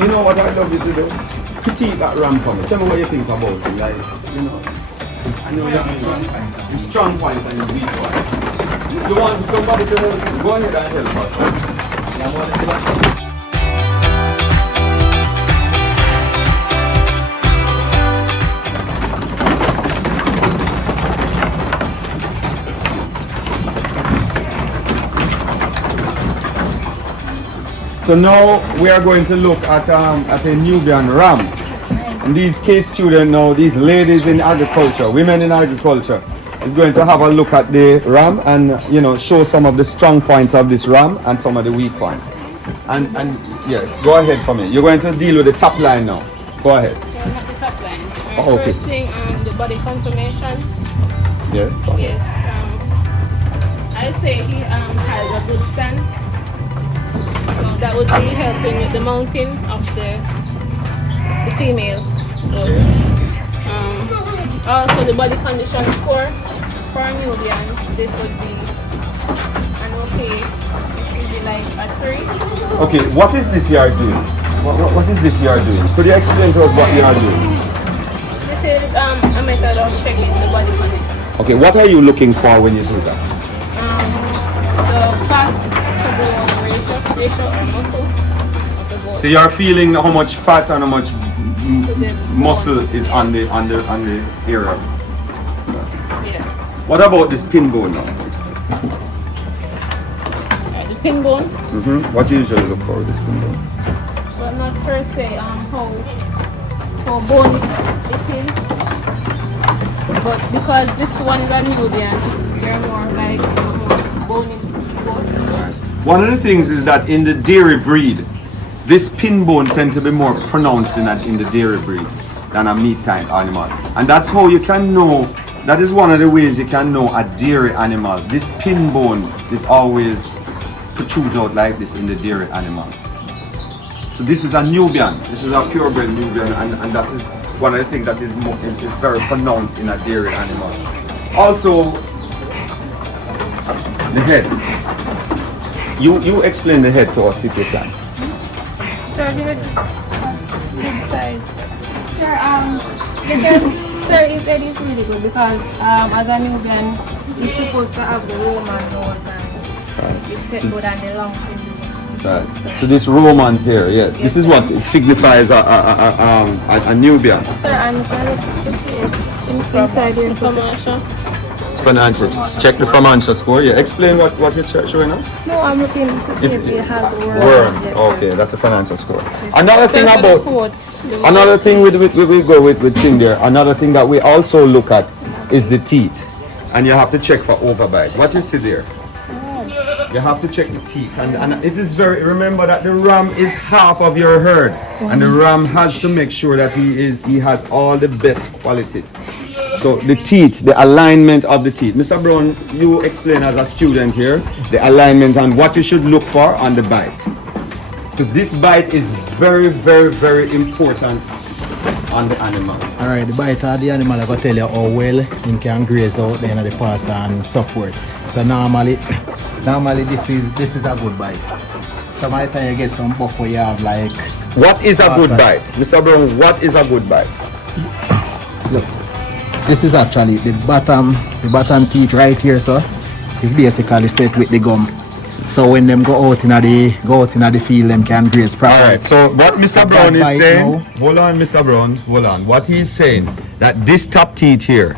you know what I love you to do? Critique that ram for me. Tell me what you think about it. Like, you know, I know you have strong points and weak points. You want somebody to help you? Go ahead and help us. Yeah, more than that. So now we are going to look at a Nubian ram. And these C.A.s.E students now, these ladies in agriculture, women in agriculture, is going to have a look at the ram and, you know, show some of the strong points of this ram and some of the weak points. And yes, go ahead for me. You're going to deal with the top line now. Go ahead. Yeah, not the top line. Oh, okay. First thing, the body conformation. Yes. Go ahead. Yes. I say he has a good stance. So that would be helping with the mounting of the female. So, also the body condition score for a Nubian, this would be an okay. It should be like a 3. Okay, what is this you are doing? What is this you are doing? Could you explain to us what you are doing? This is a method of checking the body condition. Okay, what are you looking for when you do that? The fat to the ratio or muscle of the bone. So you are feeling how much fat and how much muscle is on the area. Yeah. What about this pin bone now? The pin bone. What do you usually look for with this pin bone? Well, not per se how bony it is, but because this one is a Nubian, they're more like more bony bones. One of the things is that in the dairy breed, this pin bone tends to be more pronounced in the dairy breed than a meat type animal. And that's how you can know, that is one of the ways you can know a dairy animal. This pin bone is always protrude out like this in the dairy animal. So this is a Nubian, this is a purebred Nubian, and that is one of the things that is very pronounced in a dairy animal. Also, the head. You explain the head to us if you can. So the head big size. Sir, the head, sir, his head is really good because as a Nubian, he's supposed to have the Roman nose and it's set good and the long fingers. Right. So this romance here, yes, this is what it signifies a Nubian. Sir, and you see it inside here. Financial. Check the financial score. Yeah. Explain what you're showing us. No, I'm looking to see if it has worms. Worms. Yes, Okay, that's the financial score. Another thing Sir, about another thing we go with thing there. Another thing that we also look at is the teeth, and you have to check for overbite. What you see there. You have to check the teeth, and it is very, remember that the ram is half of your herd, and the ram has to make sure that he has all the best qualities. So the teeth, the alignment of the teeth. Mr. Brown, you explain as a student here the alignment and what you should look for on the bite, because this bite is very, very, very important on the animal. All right, the bite of the animal I can tell you how well he can graze out there in the pass and so forth. So normally this is a good bite. Some of the time you get some buck where you have like. What is a good bite, Mr. Brown? What is a good bite? Look, this is actually the bottom teeth right here, so it's basically set with the gum. So when them go out in the field, them can graze properly. All right. So what Mr. Brown is saying, now. hold on, Mr. Brown, hold on. What he's saying that this top teeth here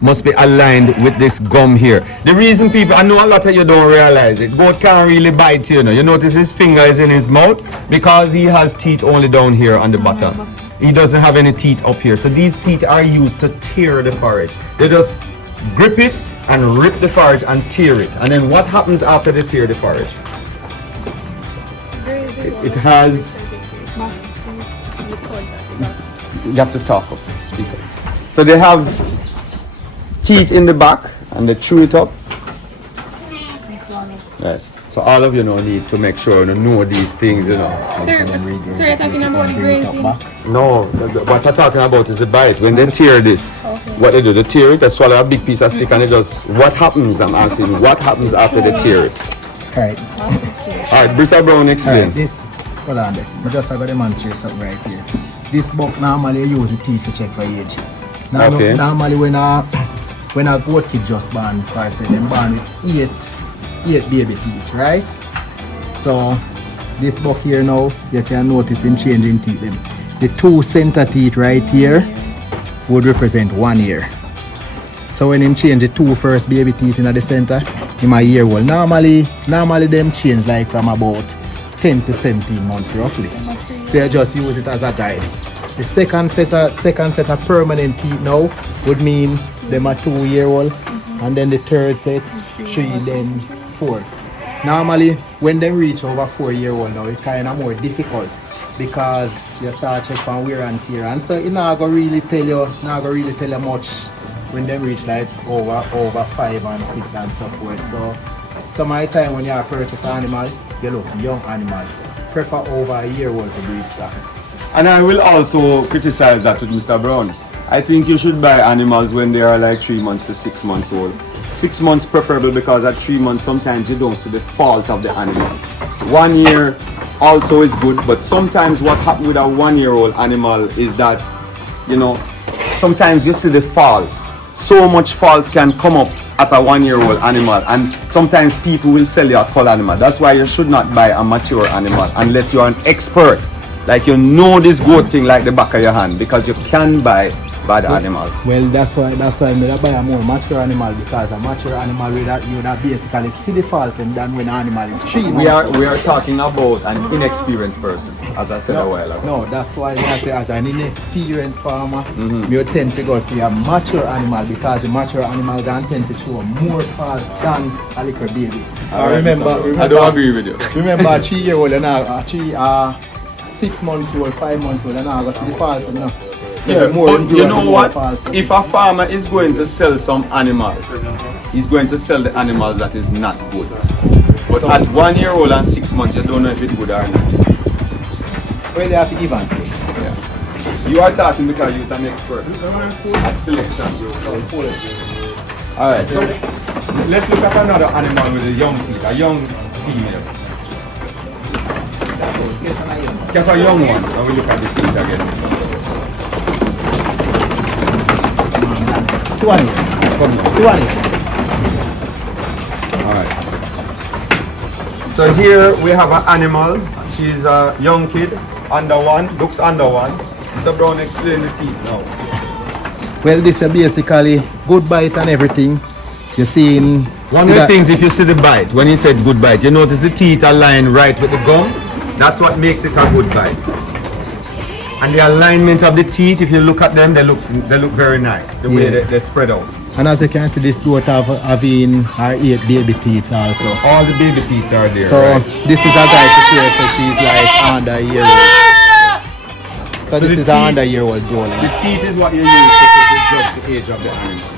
must be aligned with this gum here. The reason people, I know a lot of you don't realize it, goat can't really bite, you know. You notice his finger is in his mouth because he has teeth only down here on the bottom. He doesn't have any teeth up here. So these teeth are used to tear the forage. They just grip it and rip the forage and tear it. And then what happens after they tear the forage? It has, you have to talk up, speak up. So they have teeth in the back and they chew it up. Yes. So all of you know need to make sure you know these things, you know. Sir, you're talking about the grazing? No, what I'm talking about is the bite. When they tear this, what they do, they tear it, they swallow a big piece of stick and they just, what happens, I'm asking, what happens after they tear it? Alright. Alright, Mr. Brown, explain. This Hold on there. I just have to demonstrate something right here. This buck normally you use the teeth to check for age. Now, Okay. Normally when a goat kid just born, I say them born with eight baby teeth, right? So this buck here now, you can notice him changing teeth. The two center teeth right here would represent 1 year. So when him change the two first baby teeth in the center, him a year old. Normally them change like from about 10 to 17 months roughly. So you just use it as a guide. The second set of permanent teeth now would mean them a 2 year old, and then the third set 3, then 4. Normally when they reach over 4 year old now, it's kind of more difficult because you start check on wear and tear, and so it not gonna really tell you much when they reach like over 5 and 6 and so forth. So some of the time when you purchase an animal, you look young animal. Prefer over a year old to breed stock. And I will also criticize that with Mr. Brown. I think you should buy animals when they are like 3 months to 6 months old. 6 months preferable because at 3 months sometimes you don't see the fault of the animal. 1 year also is good, but sometimes what happens with a 1 year old animal is that, you know, sometimes you see the faults. So much faults can come up at a 1 year old animal, and sometimes people will sell you a cull animal. That's why you should not buy a mature animal unless you are an expert. Like you know this goat thing like the back of your hand, because you can buy bad animals. Well, that's why I buy a more mature animal, because a mature animal you would basically see the fault and then when the animal is 3 months. We are talking about an inexperienced person, as I said a while ago. No, that's why I say as an inexperienced farmer, you tend to go to a mature animal, because the mature animal can tend to show more faults than a little baby. Remember, I don't agree with you. Remember a 3 year old and 6 months old, 5 months old, and I go see the faults enough. Yeah, but you know what? If a farmer is going to sell some animals, he's going to sell the animals that is not good. But so, at 1 year old and 6 months, you don't know if it's good or not. Well, they have to even. Yeah. You are talking because you're an expert at selection. Alright, so let's look at another animal with a young teeth, a young female. Just a young one, and we look at the teeth again. Alright. So here we have an animal. She's a young kid, under 1, looks under 1. Mr. Brown, explain the teeth now. Well, this is basically good bite and everything. You see one of the things, if you see the bite, when he said good bite, you notice the teeth are lying right with the gum. That's what makes it a good bite. And the alignment of the teeth, if you look at them, they look very nice. The way they spread out. And as you can see, this goat having her 8 baby teeth also. All the baby teeth are there. So right? this is a guy to share, so she's like under a year old. So this is an under a year old goat. The teeth is what you use to judge the age of the animal.